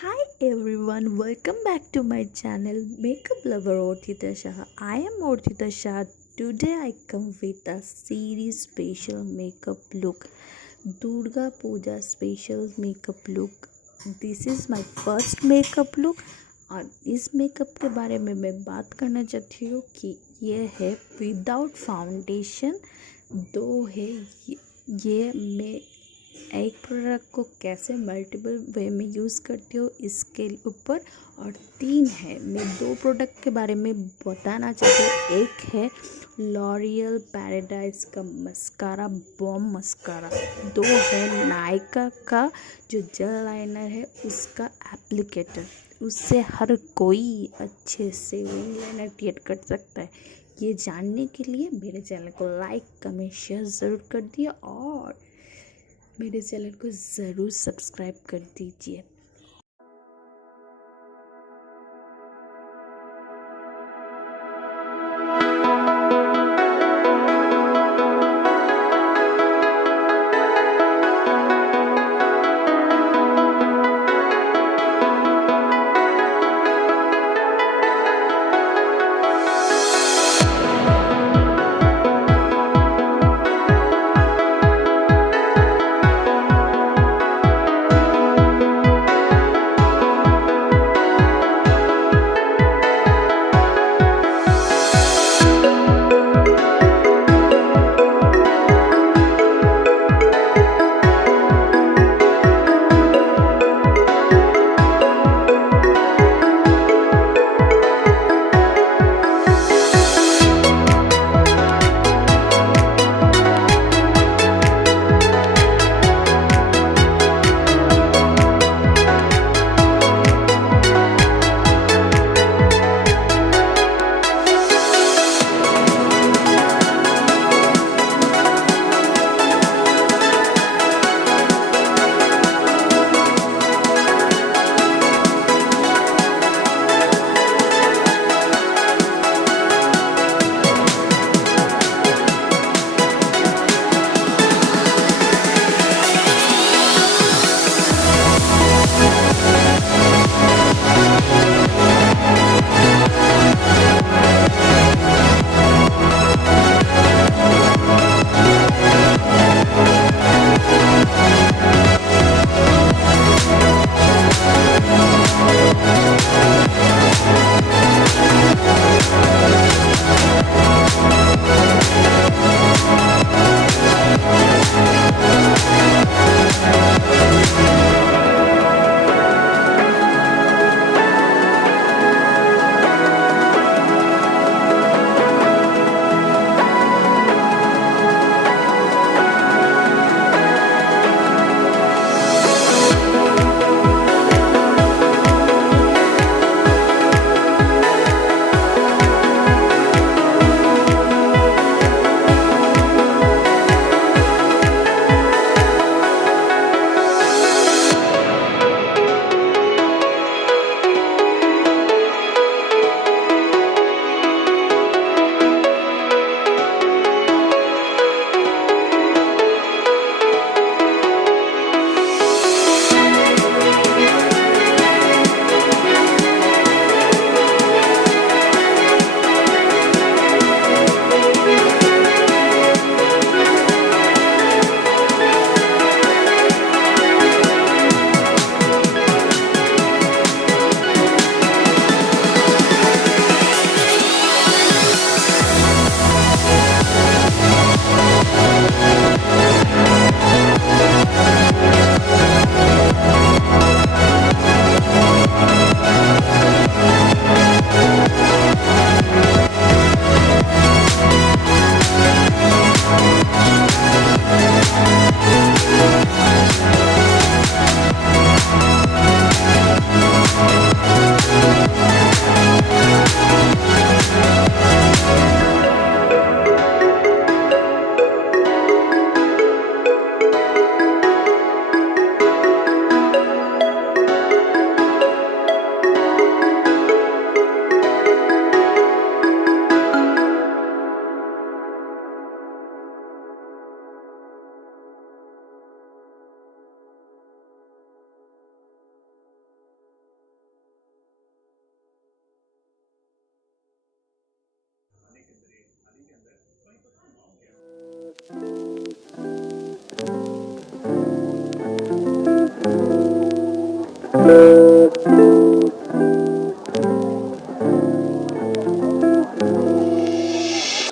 Hi everyone, welcome back to my channel Makeup Lover Arthitasaha. I am Arthita. Today I come with a series special makeup look, Durga Puja special makeup look. This is my first makeup look और इस makeup के बारे में मैं बात करना चाहती हूँ कि ये है विदाउट फाउंडेशन। दो है ये मैं एक प्रोडक्ट को कैसे मल्टीपल वे में यूज़ करती हूँ इसके ऊपर, और तीन है मैं दो प्रोडक्ट के बारे में बताना चाहती हूँ। एक है लॉरियल पैराडाइज का मस्कारा, बॉम मस्कारा। दो है नायका का जो जेल लाइनर है उसका एप्लीकेटर, उससे हर कोई अच्छे से विंग लाइनर क्रिएट कर सकता है। ये जानने के लिए मेरे चैनल को लाइक कमेंट शेयर ज़रूर कर दिए और मेरे चैनल को ज़रूर सब्सक्राइब कर दीजिए।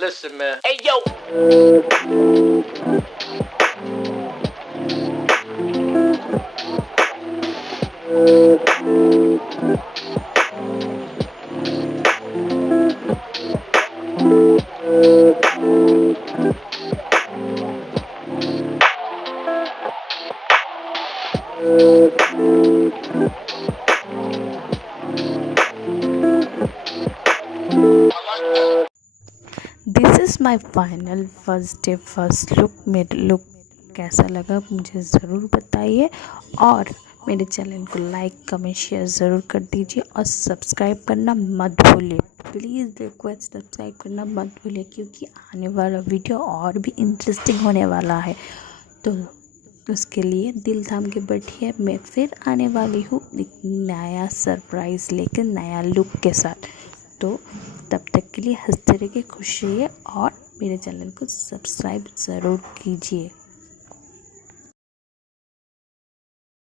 Listen, man. Hey, yo. This is my final first day first look. मेरा लुक कैसा लगा मुझे ज़रूर बताइए, और मेरे चैनल को लाइक कमेंट शेयर ज़रूर कर दीजिए, और सब्सक्राइब करना मत भूलिए। प्लीज़ रिक्वेस्ट, सब्सक्राइब करना मत भूलिए, क्योंकि आने वाला वीडियो और भी इंटरेस्टिंग होने वाला है। तो उसके लिए दिल थाम के बैठिए, मैं फिर आने वाली हूँ एक नया सरप्राइज़ लेकर, नया लुक के साथ। तो तब तक के लिए हंसते रहिए, खुश रहिए, और मेरे चैनल को सब्सक्राइब ज़रूर कीजिए।